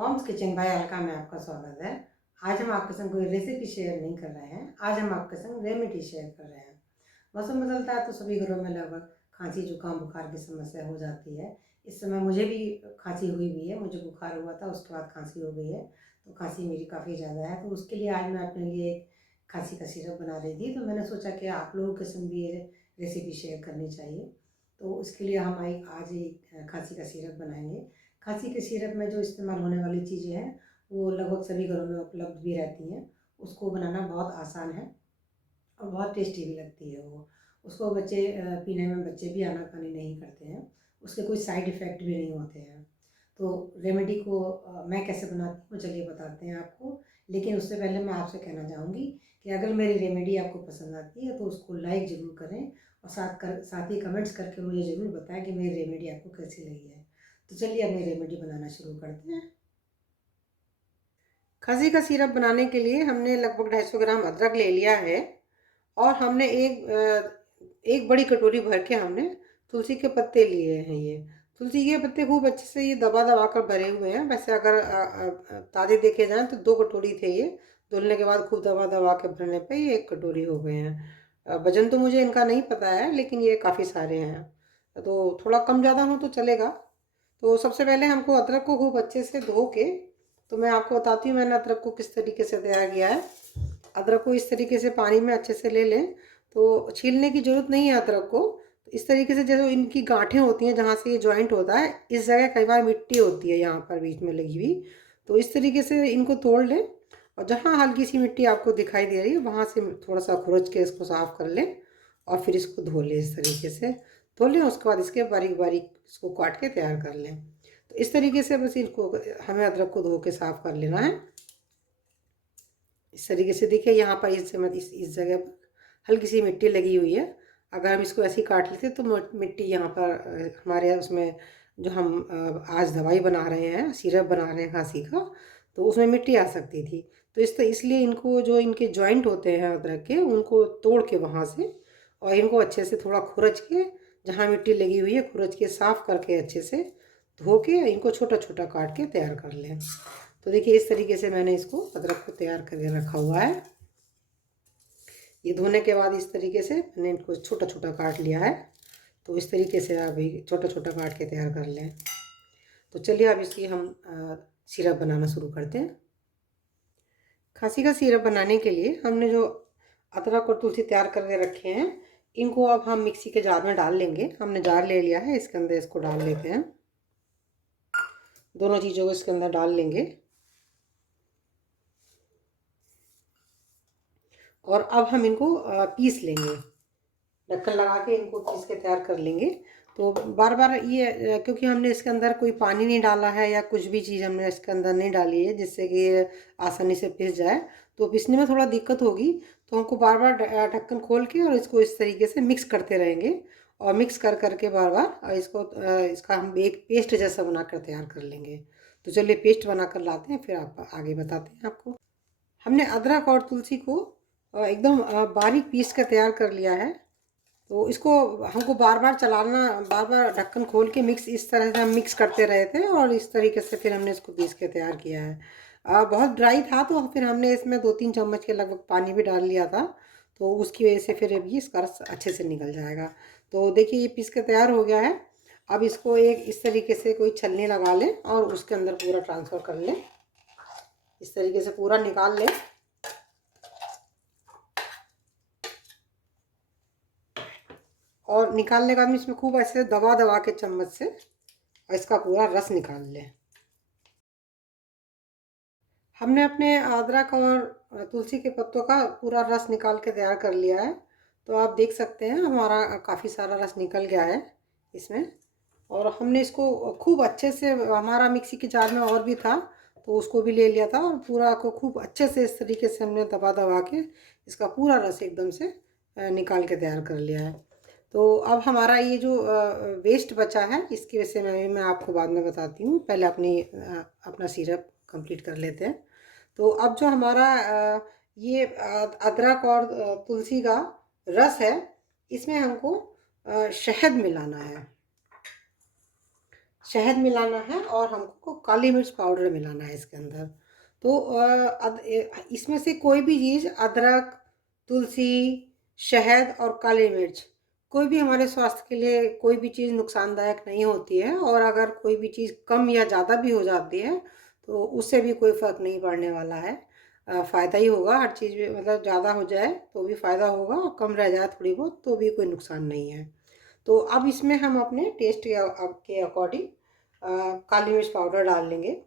Moms kitchen bye Alka में आपका स्वागत है। आज हम आपके संग कोई रेसिपी शेयर नहीं कर रहे हैं। आज हम आपके संग रेमेडी शेयर कर रहे हैं। मौसम बदलता है तो सभी घरों में लगभग खांसी जुकाम बुखार की समस्या हो जाती है। इस समय मुझे भी खांसी हुई हुई है। मुझे बुखार हुआ था, उसके बाद खांसी हो गई है, तो खांसी मेरी काफ़ी ज़्यादा है। तो उसके लिए आज मैं अपने लिए एक खांसी का सिरप बना रही थी, तो मैंने सोचा कि आप लोगों के संग भी ये रेसिपी शेयर करनी चाहिए। तो उसके लिए हम आज एक खांसी का सिरप बनाएंगे। खांसी के सिरप में जो इस्तेमाल होने वाली चीज़ें हैं वो लगभग सभी घरों में उपलब्ध भी रहती हैं। उसको बनाना बहुत आसान है और बहुत टेस्टी भी लगती है वो। उसको बच्चे पीने में बच्चे भी आनाकानी नहीं करते हैं। उसके कोई साइड इफ़ेक्ट भी नहीं होते हैं। तो रेमेडी को मैं कैसे बनाती हूँ चलिए बताते हैं आपको। लेकिन उससे पहले मैं आपसे कहना चाहूँगी कि अगर मेरी रेमेडी आपको पसंद आती है तो उसको लाइक ज़रूर करें और साथ ही कमेंट्स करके मुझे ज़रूर बताएं कि मेरी रेमेडी आपको कैसी लगी है। तो चलिए अब मेरी रेमेडी बनाना शुरू करते हैं। खसी का सिरप बनाने के लिए हमने लगभग 250 ग्राम अदरक ले लिया है और हमने एक बड़ी कटोरी भर के हमने तुलसी के पत्ते लिए हैं। ये तुलसी के पत्ते खूब अच्छे से ये दबा दबा कर भरे हुए हैं। वैसे अगर ताज़े देखे जाएं तो 2 कटोरी थे ये। धुलने के बाद खूब दबा दबा के भरने पे ये 1 कटोरी हो गए हैं। वजन तो मुझे इनका नहीं पता है, लेकिन ये काफ़ी सारे हैं, तो थोड़ा कम ज़्यादा हो तो चलेगा। तो सबसे पहले हमको अदरक को खूब अच्छे से धो के, तो मैं आपको बताती हूँ मैंने अदरक को किस तरीके से तैयार किया है। अदरक को इस तरीके से पानी में अच्छे से ले लें। तो छीलने की ज़रूरत नहीं है अदरक को। तो इस तरीके से जैसे इनकी गांठें होती हैं जहाँ से ये जॉइंट होता है, इस जगह कई बार मिट्टी होती है यहाँ पर बीच में लगी हुई। तो इस तरीके से इनको तोड़ लें और जहाँ हल्की सी मिट्टी आपको दिखाई दे रही है वहाँ से थोड़ा सा खुरच के इसको साफ़ कर लें और फिर इसको धो लें। इस तरीके से धो लें, उसके बाद इसके बारीक बारीक इसको काट के तैयार कर लें। तो इस तरीके से बस इनको हमें अदरक को धो के साफ़ कर लेना है। इस तरीके से देखिए यहाँ पर इस जगह पर हल्की सी मिट्टी लगी हुई है। अगर हम इसको ऐसे ही काट लेते तो मिट्टी यहाँ पर हमारे उसमें जो हम आज दवाई बना रहे हैं, सिरप बना रहे हैं खांसी का, तो उसमें मिट्टी आ सकती थी। तो इसलिए इनको जो इनके जॉइंट होते हैं अदरक के, उनको तोड़ के वहाँ से और इनको अच्छे से थोड़ा खुरच के, जहाँ मिट्टी लगी हुई है खुरच के साफ़ करके अच्छे से धो के इनको छोटा छोटा काट के तैयार कर लें। तो देखिए इस तरीके से मैंने इसको अदरक को तैयार करके रखा हुआ है। ये धोने के बाद इस तरीके से मैंने इनको छोटा छोटा काट लिया है। तो इस तरीके से आप छोटा छोटा काट के तैयार कर लें। तो चलिए अब इसकी हम सिरप बनाना शुरू करते हैं। खांसी का सिरप बनाने के लिए हमने जो अदरक और तुलसी तैयार करके रखे हैं, इनको अब हम मिक्सी के जार में डाल लेंगे। हमने जार ले लिया है, इसके अंदर इसको डाल लेते हैं। दोनों चीज़ों को इसके अंदर डाल लेंगे और अब हम इनको पीस लेंगे। ढक्कन लगा के इनको पीस के तैयार कर लेंगे। तो बार बार ये क्योंकि हमने इसके अंदर कोई पानी नहीं डाला है या कुछ भी चीज़ हमने इसके अंदर नहीं डाली है जिससे कि ये आसानी से पिस जाए, तो पिसने में थोड़ा दिक्कत होगी। तो हमको बार बार ढक्कन खोल के और इसको इस तरीके से मिक्स करते रहेंगे और मिक्स कर करके बार बार इसका हम एक पेस्ट जैसा बना कर तैयार कर लेंगे। तो चलिए पेस्ट बना कर लाते हैं, फिर आप आगे बताते हैं आपको। हमने अदरक और तुलसी को एकदम बारीक पीस कर तैयार कर लिया है। तो इसको हमको बार बार चलाना, बार बार ढक्कन खोल के इस तरह से हम मिक्स करते रहे थे और इस तरीके से फिर हमने इसको पीस के तैयार किया है। बहुत ड्राई था तो फिर हमने इसमें 2-3 चम्मच के लगभग पानी भी डाल लिया था। तो उसकी वजह से फिर अभी इसका रस अच्छे से निकल जाएगा। तो देखिए ये पीस के तैयार हो गया है। अब इसको एक इस तरीके से कोई छलनी लगा लें और उसके अंदर पूरा ट्रांसफ़र कर लें। इस तरीके से पूरा निकाल लें और निकालने के बाद में इसमें खूब ऐसे दबा दबा के चम्मच से इसका पूरा रस निकाल लें। हमने अपने अदरक और तुलसी के पत्तों का पूरा रस निकाल के तैयार कर लिया है। तो आप देख सकते हैं हमारा काफ़ी सारा रस निकल गया है इसमें। और हमने इसको खूब अच्छे से, हमारा मिक्सी के जार में और भी था तो उसको भी ले लिया था और पूरा को खूब अच्छे से इस तरीके से हमने दबा दबा के इसका पूरा रस एकदम से निकाल के तैयार कर लिया है। तो अब हमारा ये जो वेस्ट बचा है इसकी वजह से मैं आपको बाद में बताती हूँ। पहले अपना सिरप कंप्लीट कर लेते हैं। तो अब जो हमारा ये अदरक और तुलसी का रस है, इसमें हमको शहद मिलाना है। शहद मिलाना है और हमको काली मिर्च पाउडर मिलाना है इसके अंदर। तो इसमें से कोई भी चीज़ अदरक, तुलसी, शहद और काली मिर्च कोई भी हमारे स्वास्थ्य के लिए कोई भी चीज़ नुकसानदायक नहीं होती है, और अगर कोई भी चीज़ कम या ज़्यादा भी हो जाती है तो उससे भी कोई फ़र्क नहीं पड़ने वाला है। फ़ायदा ही होगा हर चीज़ में, मतलब ज़्यादा हो जाए तो भी फ़ायदा होगा और कम रह जाए थोड़ी बहुत तो भी कोई नुकसान नहीं है। तो अब इसमें हम अपने टेस्ट के अकॉर्डिंग काली मिर्च पाउडर डाल लेंगे।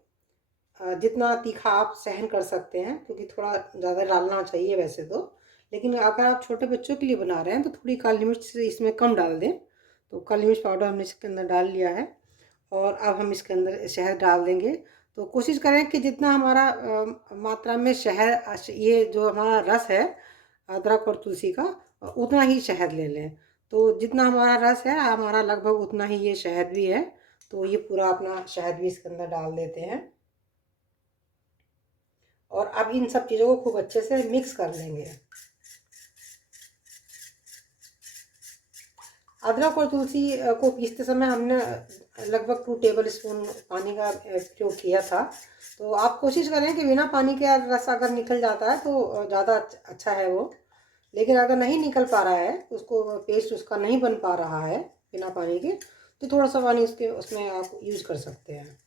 जितना तीखा आप सहन कर सकते हैं, क्योंकि थोड़ा ज़्यादा डालना चाहिए वैसे तो, लेकिन अगर आप छोटे बच्चों के लिए बना रहे हैं तो थोड़ी काली मिर्च इसमें कम डाल दें। तो काली मिर्च पाउडर हमने इसके अंदर डाल लिया है, और अब हम इसके अंदर शहद डाल देंगे। तो कोशिश करें कि जितना हमारा मात्रा में शहद, ये जो हमारा रस है अदरक और तुलसी का, उतना ही शहद ले लें। तो जितना हमारा रस है हमारा लगभग उतना ही ये शहद भी है। तो ये पूरा अपना शहद भी इसके अंदर डाल देते हैं, और अब इन सब चीज़ों को खूब अच्छे से मिक्स कर लेंगे। अदरक और तुलसी को पीसते समय हमने लगभग 2 टेबल स्पून पानी का प्रयोग किया था। तो आप कोशिश करें कि बिना पानी के रस अगर निकल जाता है तो ज़्यादा अच्छा है वो। लेकिन अगर नहीं निकल पा रहा है, उसको पेस्ट उसका नहीं बन पा रहा है बिना पानी के, तो थोड़ा सा पानी उसमें आप यूज़ कर सकते हैं।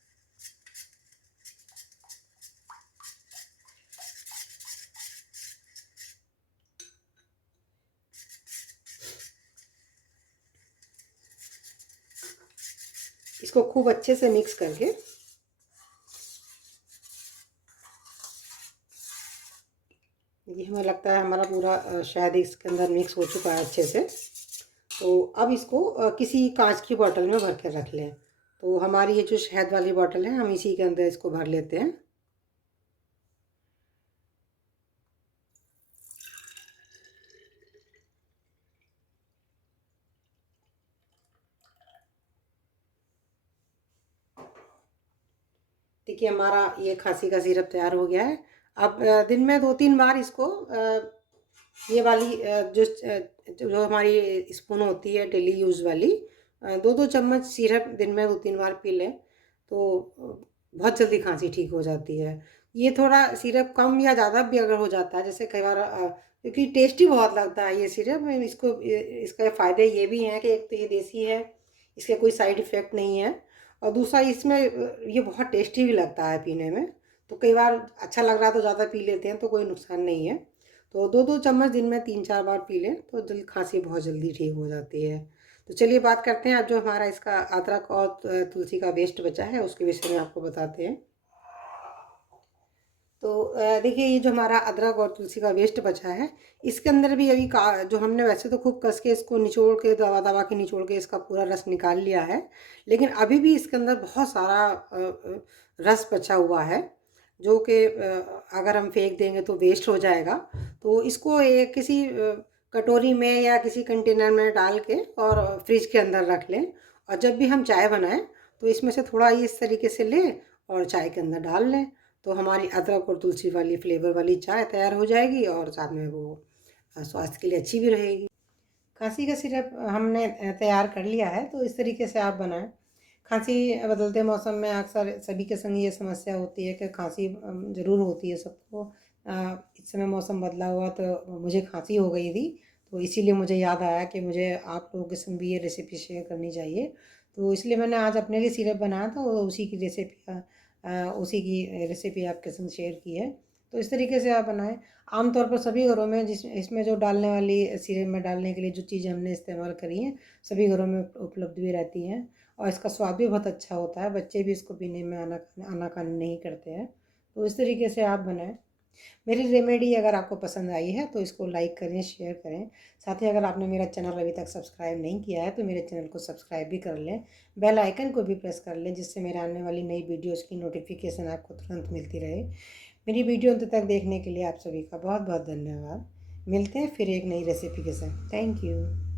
इसको खूब अच्छे से मिक्स करके ये हमें लगता है हमारा पूरा शहद इसके अंदर मिक्स हो चुका है अच्छे से। तो अब इसको किसी कांच की बोतल में भर कर रख लें। तो हमारी ये जो शहद वाली बोतल है हम इसी के अंदर इसको भर लेते हैं। देखिए हमारा ये खांसी का सिरप तैयार हो गया है। अब दिन में 2-3 बार इसको ये वाली जो हमारी स्पून होती है डेली यूज़ वाली, 2-2 चम्मच सिरप दिन में 2-3 बार पी लें तो बहुत जल्दी खांसी ठीक हो जाती है। ये थोड़ा सिरप कम या ज़्यादा भी अगर हो जाता है, जैसे कई बार क्योंकि टेस्टी बहुत लगता है ये सिरप, इसके फ़ायदे ये भी हैं कि एक तो ये देसी है, इसके कोई साइड इफ़ेक्ट नहीं है, और दूसरा इसमें ये बहुत टेस्टी भी लगता है पीने में। तो कई बार अच्छा लग रहा है तो ज़्यादा पी लेते हैं तो कोई नुकसान नहीं है। तो 2-2 चम्मच दिन में 3-4 बार पी लें तो खांसी बहुत जल्दी ठीक हो जाती है। तो चलिए बात करते हैं अब जो हमारा इसका अदरक और तुलसी का वेस्ट बचा है उसके विषय में आपको बताते हैं। तो देखिए ये जो हमारा अदरक और तुलसी का वेस्ट बचा है, इसके अंदर भी अभी का जो हमने वैसे तो खूब कस के इसको निचोड़ के दबा दबा के निचोड़ के इसका पूरा रस निकाल लिया है, लेकिन अभी भी इसके अंदर बहुत सारा रस बचा हुआ है, जो कि अगर हम फेंक देंगे तो वेस्ट हो जाएगा। तो इसको एक किसी कटोरी में या किसी कंटेनर में डाल के और फ्रिज के अंदर रख लें, और जब भी हम चाय बनाएं तो इसमें से थोड़ा इस तरीके से लें और चाय के अंदर डाल लें। तो हमारी अदरक और तुलसी वाली फ्लेवर वाली चाय तैयार हो जाएगी, और साथ में वो स्वास्थ्य के लिए अच्छी भी रहेगी। खांसी का सिरप हमने तैयार कर लिया है, तो इस तरीके से आप बनाएं। खांसी बदलते मौसम में अक्सर सभी के संग ये समस्या होती है कि खांसी ज़रूर होती है सबको। इस समय मौसम बदला हुआ तो मुझे खांसी हो गई थी, तो इसीलिए मुझे याद आया कि मुझे आप लोगों के संग भी ये रेसिपी शेयर करनी चाहिए। तो इसलिए मैंने आज अपने लिए सिरप बनाया था और उसी की रेसिपी आपके संग शेयर की है। तो इस तरीके से आप बनाएं। आमतौर पर सभी घरों में इसमें जो डालने वाली सिरप में डालने के लिए जो चीज़ें हमने इस्तेमाल करी हैं सभी घरों में उपलब्ध भी रहती हैं, और इसका स्वाद भी बहुत अच्छा होता है। बच्चे भी इसको पीने में आनाकानी नहीं करते हैं। तो इस तरीके से आप बनाएं। मेरी रेमेडी अगर आपको पसंद आई है तो इसको लाइक करें, शेयर करें। साथ ही अगर आपने मेरा चैनल अभी तक सब्सक्राइब नहीं किया है तो मेरे चैनल को सब्सक्राइब भी कर लें। बेल आइकन को भी प्रेस कर लें, जिससे मेरे आने वाली नई वीडियोज़ की नोटिफिकेशन आपको तुरंत मिलती रहे। मेरी वीडियो अंत तक देखने के लिए आप सभी का बहुत बहुत धन्यवाद। मिलते हैं फिर एक नई रेसिपी के साथ। Thank you.